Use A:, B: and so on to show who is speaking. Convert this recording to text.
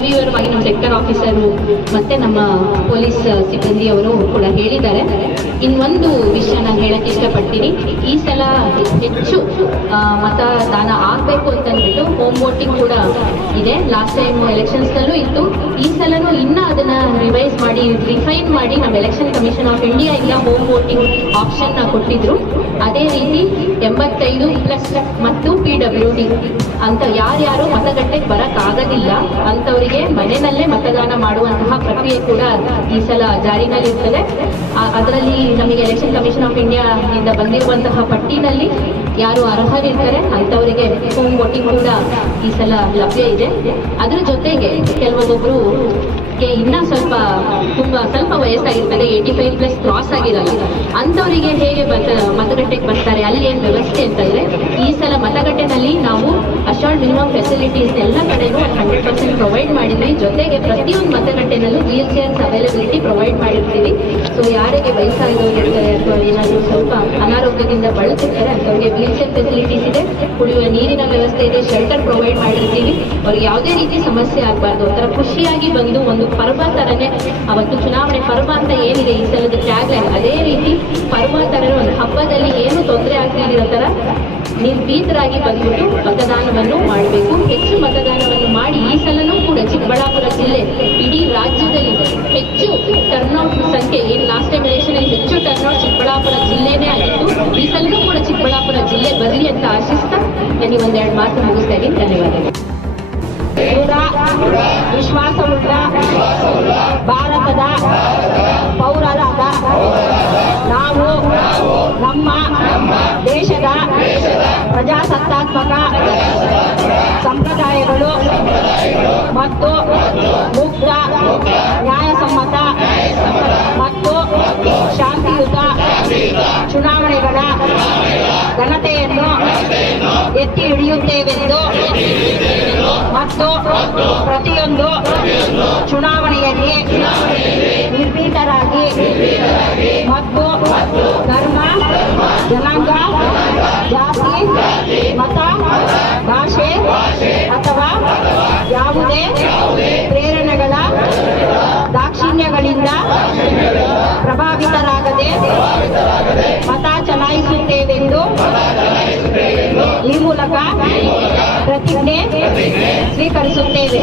A: Commissioner ಮತ್ತು ನಮ್ಮ police ಸಿಬ್ಬಂದಿಯವರು ಕೂಡ ಹೇಳಿದ್ದಾರೆ. ಇನ್ನೊಂದು ವಿಷಯ ನಾನು ಹೇಳಕ್ಕೆ ಇಷ್ಟಪಡ್ತೀನಿ. ಈ ಸಲ ಹೆಚ್ಚು ಮತದಾನ ಆಗಬೇಕು ಅಂತಂದ್ಬಿಟ್ಟು ಹೋಮ್ ವೋಟಿಂಗ್ ಕೂಡ ಇದೆ. ಲಾಸ್ಟ್ ಟೈಮ್ ಎಲೆಕ್ಷನ್ಸ್ನಲ್ಲೂ ಇತ್ತು. ಈ ಸಲನೂ ಇನ್ನ ಅದನ್ನ ರಿವೈಸ್ ಮಾಡಿ ರಿಫೈನ್ ಮಾಡಿ ನಮ್ಮ ಎಲೆಕ್ಷನ್ ಕಮಿಷನ್ ಆಫ್ ಇಂಡಿಯಾ ಇಂದ ಹೋಮ್ ವೋಟಿಂಗ್ ಆಪ್ಷನ್ನ ಕೊಟ್ಟಿದ್ರು. ಅದೇ ರೀತಿ ಎಂಬತ್ತೈದು ಪ್ಲಸ್ ಮತ್ತು ಪಿ ಡಬ್ಲ್ಯೂ ಡಿ ಅಂತ ಯಾರ್ಯಾರು ಮತಗಟ್ಟೆಗೆ ಬರಕ್ ಅಂಥವರಿಗೆ ಮನೆಯಲ್ಲೇ ಮತದಾನ ಮಾಡುವಂತಹ ಪ್ರಕ್ರಿಯೆ ಕೂಡ ಈ ಸಲ ಜಾರಿನಲ್ಲಿರ್ತದೆ. ಅದರಲ್ಲಿ ನಮಗೆ ಎಲೆಕ್ಷನ್ ಕಮಿಷನ್ ಆಫ್ ಇಂಡಿಯಾ ಇಂದ ಬಂದಿರುವಂತಹ ಪಟ್ಟಿನಲ್ಲಿ ಯಾರು ಅರ್ಹರಿರ್ತಾರೆ ಅಂತವರಿಗೆ ಹೋಮ್ ವೋಟಿಂಗ್ ಕೂಡ ಈ ಸಲ ಲಭ್ಯ ಇದೆ. ಅದರ ಜೊತೆಗೆ ಕೆಲವೊಬ್ಬರು ಗೆ ಇನ್ನ ಸ್ವಲ್ಪ ತುಂಬಾ ಸ್ವಲ್ಪ ವಯಸ್ಸಾಗಿರ್ತದೆ ಏಯ್ಟಿ ಫೈವ್ ಪ್ಲಸ್ ಕ್ರಾಸ್ ಆಗಿರಲ್ಲ ಅಂತವರಿಗೆ ಹೇಗೆ ಮತ ಮತಗಟ್ಟೆಗೆ ಬರ್ತಾರೆ, ಅಲ್ಲಿ ಏನ್ ವ್ಯವಸ್ಥೆ ಮತಗಟ್ಟೆನಲ್ಲಿ ನಾವು ಅಶೋರ್ಡ್ ಮಿನಿಮಮ್ ಫೆಸಿಲಿಟೀಸ್ ಎಲ್ಲ ಕಡೆಗೂ ಹಂಡ್ರೆಡ್ ಪರ್ಸೆಂಟ್ ಪ್ರೊವೈಡ್ ಮಾಡಿದ್ವಿ. ಜೊತೆಗೆ ಪ್ರತಿಯೊಂದು ಮತಗಟ್ಟೆನಲ್ಲೂ G L C availability provide ಮಾಡಿರ್ತೀವಿ. ಸೊ ಯಾರಿಗೆ ವಯಸ್ಸಾಗಿರೋರಿರ್ತಾರೆ ಅಥವಾ ಏನಾದರೂ ಸ್ವಲ್ಪ ಅನಾರೋಗ್ಯದಿಂದ ಬಳಸುತ್ತಾರೆ ಅಂಥವ್ರಿಗೆ ವೀಲ್ ಚೇರ್ ಫೆಸಿಲಿಟೀಸ್ ಇದೆ. ಕುಡಿಯುವ ನೀರಿನ ವ್ಯವಸ್ಥೆ ಇದೆ ಶೆಲ್ಟರ್ ಪ್ರೊವೈಡ್ ಮಾಡಿರ್ತೀವಿ. ಅವ್ರಿಗೆ ಯಾವುದೇ ರೀತಿ ಸಮಸ್ಯೆ ಆಗಬಾರ್ದು. ಒಂಥರ ಖುಷಿಯಾಗಿ ಬಂದು ಒಂದು ಪರ್ವ ಥರನೇ ಅವತ್ತು ಚುನಾವಣೆ ಪರ್ವ ಅಂತ ಏನಿದೆ ಈ ಸಲದ ಟ್ಯಾಗ್ಲೈನ್ ಅದೇ ರೀತಿ ಪರ್ವ ಥರ ಒಂದು ಹಬ್ಬದಲ್ಲಿ ಏನು ತೊಂದರೆ ಆಗ್ತಿರೋ ಥರ ನಿರ್ಭೀತರಾಗಿ ಬಂದ್ಬಿಟ್ಟು ಮತದಾನವನ್ನು ಮಾಡಬೇಕು. ಹೆಚ್ಚು ಮತದಾನವನ್ನು ಮಾಡಿ ಈ ಸಲನೂ ಕೂಡ ಚಿಕ್ಕಬಳ್ಳಾಪುರ ಜಿಲ್ಲೆ ಇಡೀ ರಾಜ್ಯದಲ್ಲಿ ಹೆಚ್ಚು ಟರ್ನ್ಔಟ್ ಸಂಖ್ಯೆ, ಏನು ಲಾಸ್ಟ್ ಟೈಮ್ ಎಲೆಕ್ಷನ್ ಹೆಚ್ಚು ಟರ್ನ್ಔಟ್ ಚಿಕ್ಕಬಳ್ಳಾಪುರ ಜಿಲ್ಲೆನೇ ಆಗಿತ್ತು. ಈ ಸಲನೂ ಕೂಡ ಚಿಕ್ಕಬಳ್ಳಾಪುರ ಜಿಲ್ಲೆ ಬರಲಿ ಅಂತ ಆಶಿಸ್ತಾ ನಾನು ಒಂದೆರಡು ಮಾತು ಮುಗಿಸ್ತಾ ಇದ್ದೀನಿ. ಧನ್ಯವಾದಗಳು.
B: ಮತ್ತು ಮುಕ್ತ ನ್ಯಾಯಸಮ್ಮತ ಮತ್ತು ಶಾಂತಿಯುತ ಚುನಾವಣೆಗಳ ಘನತೆಯನ್ನು ಎತ್ತಿ ಹಿಡಿಯುತ್ತೇವೆಂದು ಮತ್ತು ಪ್ರತಿಯೊಂದು ಚುನಾವಣೆಯಲ್ಲಿ ನಿರ್ಭೀತರಾಗಿ ಮತ್ತು ಧರ್ಮ ಜನಾಂಗ ಪ್ರೇರಣೆಗಳ ದಾಕ್ಷಿಣ್ಯಗಳಿಂದ ಪ್ರಭಾವಿತರಾಗದೆ ಮತ ಚಲಾಯಿಸುತ್ತೇವೆಂದು ಈ ಮೂಲಕ ಪ್ರತಿಜ್ಞೆ ಸ್ವೀಕರಿಸುತ್ತೇವೆ.